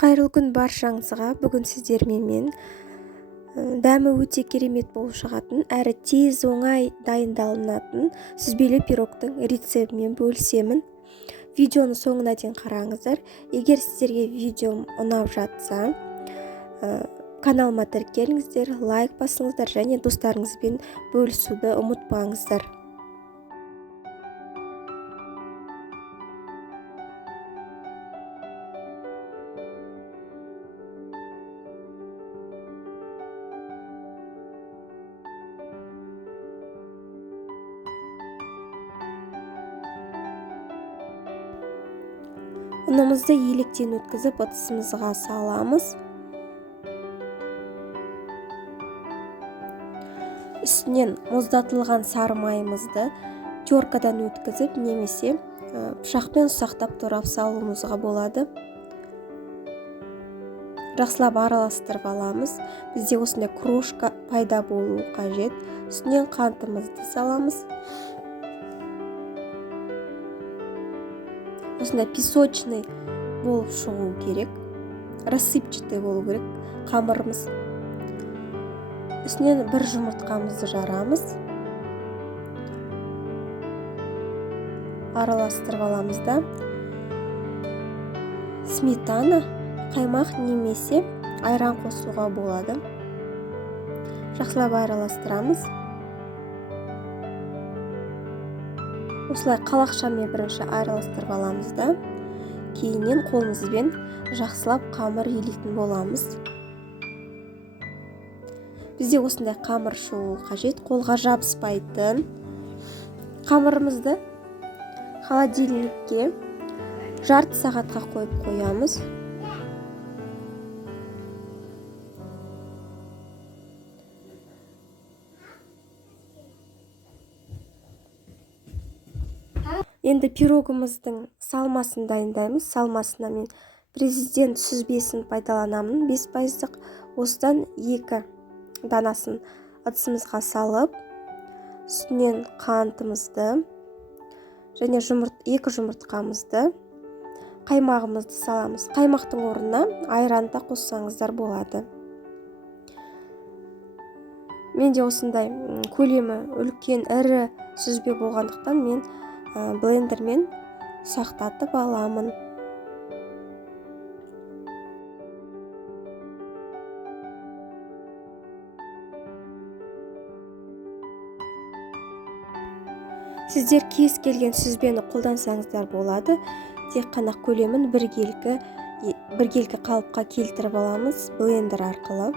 Қайырлы күн баршаңызға. Бүгін сіздермен мен дәмі өте керемет болып шығатын, әрі тез оңай дайындалынатын сүзбелі пирогтың рецептімен бөлісемін. Видеоны соңына дейін қараңыздар. Егер сіздерге видеом ұнап жатса, каналыма тіркеліңіздер, лайк басыңыздар және достарыңызбен бөлісуді ұмытпаңыздар. Ұнымызды електен өткізіп ыдысымызға саламыз. Үстінен мұздатылған сары майымызды теркадан өткізіп немесе пышақпен ұсақтап турап салуымызға болады. Жақсылап араластырып аламыз. Бізде осындай крошка пайда болуы қажет. Үстінен қантымызды саламыз. Осындай песочный болып шығу керек, рассыпчатый болу керек қамырымыз. Үстінен бір жұмыртқамызды жарамыз. Араластырып аламыз да. Сметана, қаймақ немесе айран қосуға болады. Жақсылап араластырамыз. Осылай қалақшамен бірінші араластырып аламыз да, кейіннен қолымызбен жақсылап қамыр елейтін боламыз. Бізде осындай қамыр шығуы қажет, қолға жабыспайтын. Қамырымызды холодильникке жарты сағатқа қойып қоямыз. Енді пирогымыздың салмасын дайындаймыз. Салмасына мен президент сүзбесін пайдаланамын. 5%. Осыдан 2 данасын ыдысымызға салып, үстінен қантымызды және 2 жұмыртқамызды, қаймағымызды саламыз. Қаймақтың орнына айранды қоссаңыздар болады. Менде осындай көлемі үлкен, ірі сүзбе болғандықтан мен блендермен ұсақтатып аламын. Сіздер кез келген сүзбені қолдансаңыздар болады. Тек қана көлемін біркелкі қалыпқа келтіріп аламыз блендер арқылы.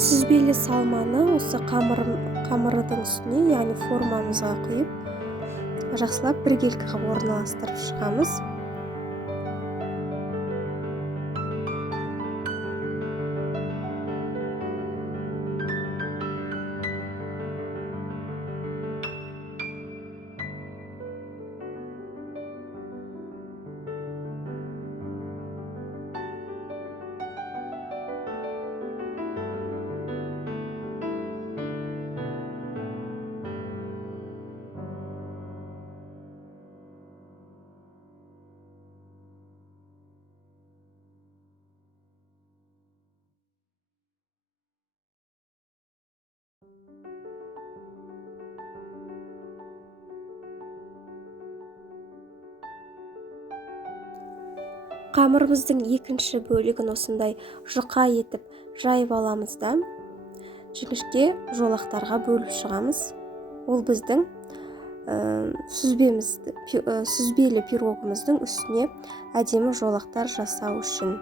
Сүзбелі салманы осы қамырдың үстіне, яғни формамызға құйып жақсылап біркелкі қылып орналастырып шығамыз. Қамырымыздың екінші бөлігін осындай жұқа етіп жайып аламыз да жіңішке жолақтарға бөліп шығамыз. Ол біздің сүзбелі пирогымыздың үстіне әдемі жолақтар жасау үшін.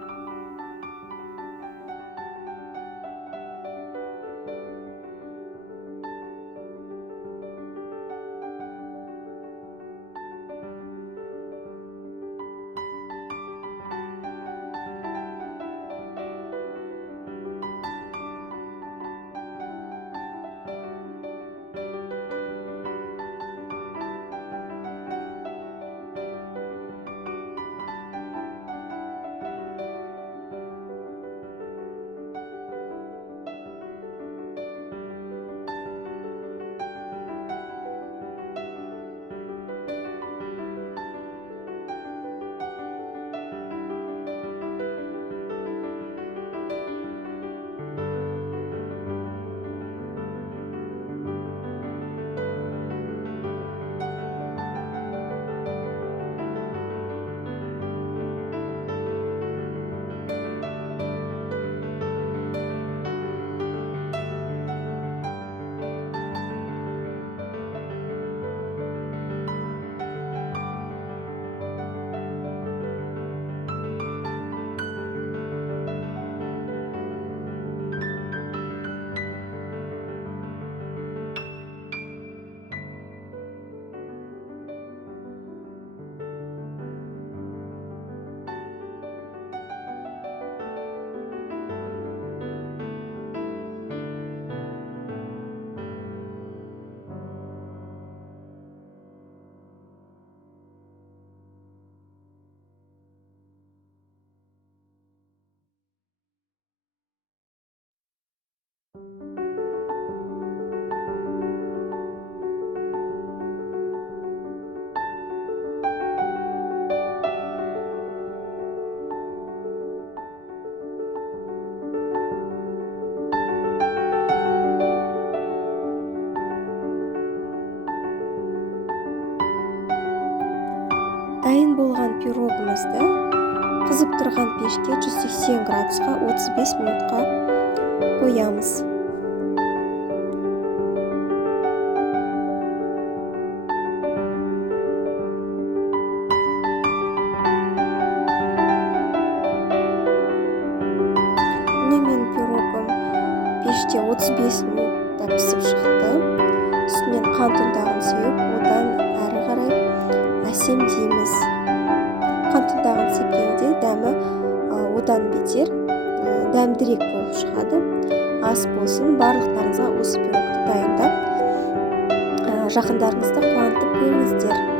Дайын болған пирогымызды қызып тұрған пешке 180 градусқа 35 минутқа қоямыз. Мен пирогым пеште 35 минутта пісіп шықты. Үстінен қант ұнтағын сеуіп, одан әрі қарай әсемдейміз. Қант ұнтағын сепкенде дәмі одан бетер дәмдірек болып шығады. Ас болсын, барлықтарыңызға осы пирогты дайындап жақындарыңызды қуантып көріңіздер.